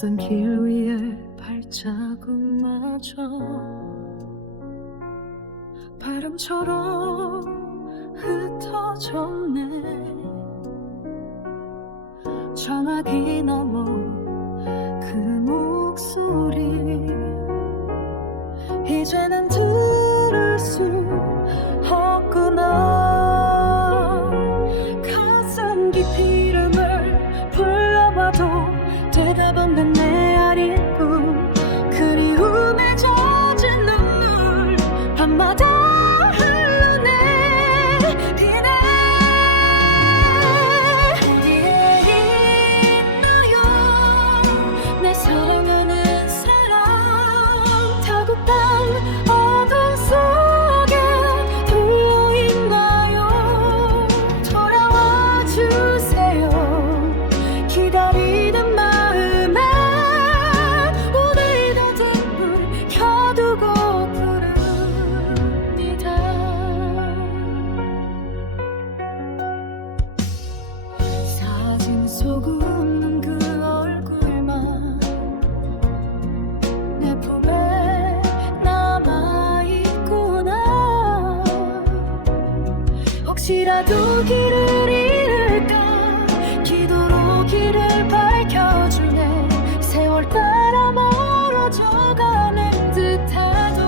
낯선 길 위에 발자국마저 바람처럼 흩어졌네. 전화기 넘어 그 목소리. 이제는 들을 수 대답 없는 메아리 뿐 그리움에 젖은 눈물 밤마다 흘러 혹시라도 길을 잃을까? 기도로 길을 밝혀주네. 세월 따라 멀어져가는 듯하도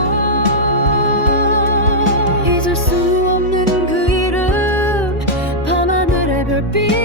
잊을 수 없는 그 이름 밤하늘의 별빛